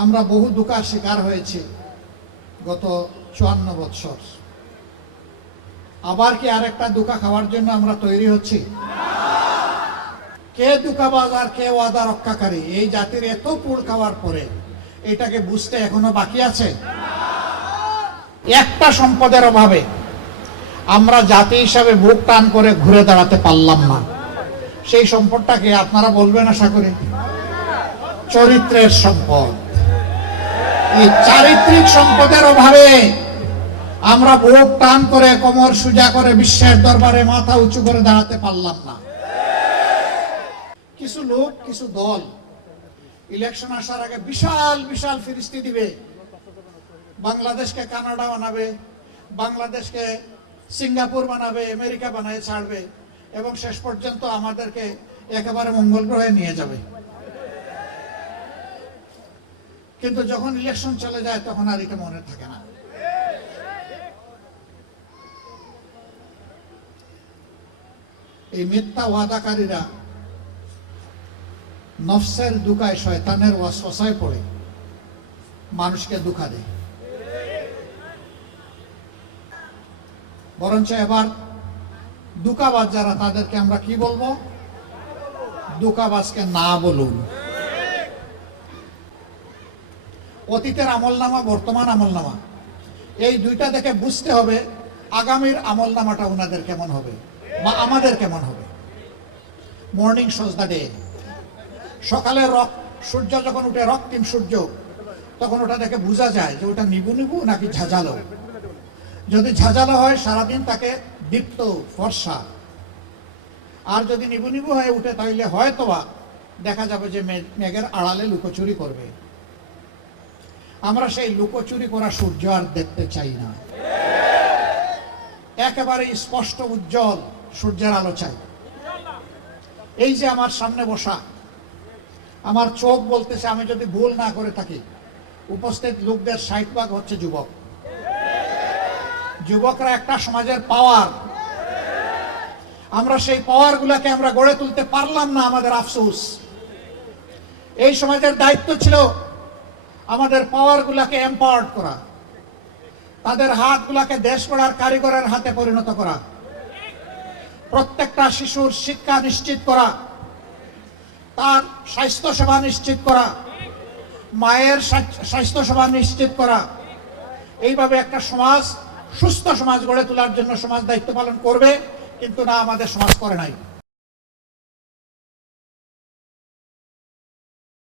আমরা বহু দুঃখার শিকার হয়েছি গত 54 বছর। আবার কি আরেকটা দুঃখা খাওয়ার জন্য আমরা তৈরি হচ্ছি? কে দুঃখাবাজ আর কে ওয়াদা রক্ষাকারী, এই জাতির এত পুড় খাওয়ার পরে এটাকে বুঝতে এখনো বাকি আছে। একটা সম্পদের অভাবে আমরা জাতি হিসাবে বুক টান করে ঘুরে দাঁড়াতে পারলাম না। সেই সম্পদটাকে আপনারা বলবেন আশা করি, চরিত্রের সম্পদ। এই চারিত্রিক সম্পদের অভাবে আমরা বুক টান করে কোমর সোজা করে বিশ্বের দরবারে মাথা উঁচু করে দাঁড়াতে পারলাম না। কিছু লোক, কিছু দল ইলেকশন আসার আগে বিশাল বিশাল ফিরিস্তি দিবে, বাংলাদেশকে কানাডা বানাবে, বাংলাদেশকে সিঙ্গাপুর বানাবে, আমেরিকা বানায় ছাড়বে এবং শেষ পর্যন্ত আমাদেরকে একেবারে মঙ্গল গ্রহে নিয়ে যাবে। কিন্তু যখন ইলেকশন চলে যায় তখন আর এটা মনে থাকে না। এই মিথ্যা ওয়াদাকারীরা নফসের দুঃখায়, শয়তানের ওয়াসওয়াসায় পড়ে মানুষকে দুঃখা দেয়। বরঞ্চ এবার দুঃখাবাজ যারা, তাদেরকে আমরা কি বলবো? দুঃখাবাজকে না বলুন। অতীতের আমলনামা, বর্তমান আমলনামা, এই দুইটা দেখে বুঝতে হবে আগামীর আমলনামাটা ওনাদের কেমন হবে বা আমাদের কেমন হবে। Morning shows the day. সকালে সূর্য যখন উঠে, রক্তিম সূর্য, তখন ওটা দেখে বোঝা যায় যে ওটা নিবু নিবু নাকি ঝাঁঝালো। যদি ঝাঁঝালো হয় সারাদিন তাকে দীপ্ত ফর্সা, আর যদি নিবু নিবু হয়ে উঠে তাহলে হয়তোবা দেখা যাবে যে মেঘের আড়ালে লুকোচুরি করবে। আমরা সেই লুকোচুরি করা সূর্য আর দেখতে চাই না। একেবারে স্পষ্ট উজ্জ্বল সূর্যের আলো চাই। এই যে আমার সামনে বসা, আমার চোখ বলতেছে, আমি যদি ভুল না করে থাকি, উপস্থিত লোকদের 60% হচ্ছে যুবক। যুবকরা একটা সমাজের পাওয়ার। আমরা সেই পাওয়ার গুলাকে আমরা গড়ে তুলতে পারলাম না, আমাদের আফসোস। এই সমাজের দায়িত্ব ছিল আমাদের পাওয়ার গুলাকে এম্পাওয়ার্ড করা, তাদের হাত গুলাকে দেশ গড়ার কারিগরের হাতে পরিণত করা, প্রত্যেকটা শিশুর শিক্ষা নিশ্চিত করা, তার স্বাস্থ্য সেবা নিশ্চিত করা, মায়ের স্বাস্থ্য সেবা নিশ্চিত করা। এইভাবে একটা সমাজ, সুস্থ সমাজ গড়ে তোলার জন্য সমাজ দায়িত্ব পালন করবে, কিন্তু না, আমাদের সমাজ করে নাই।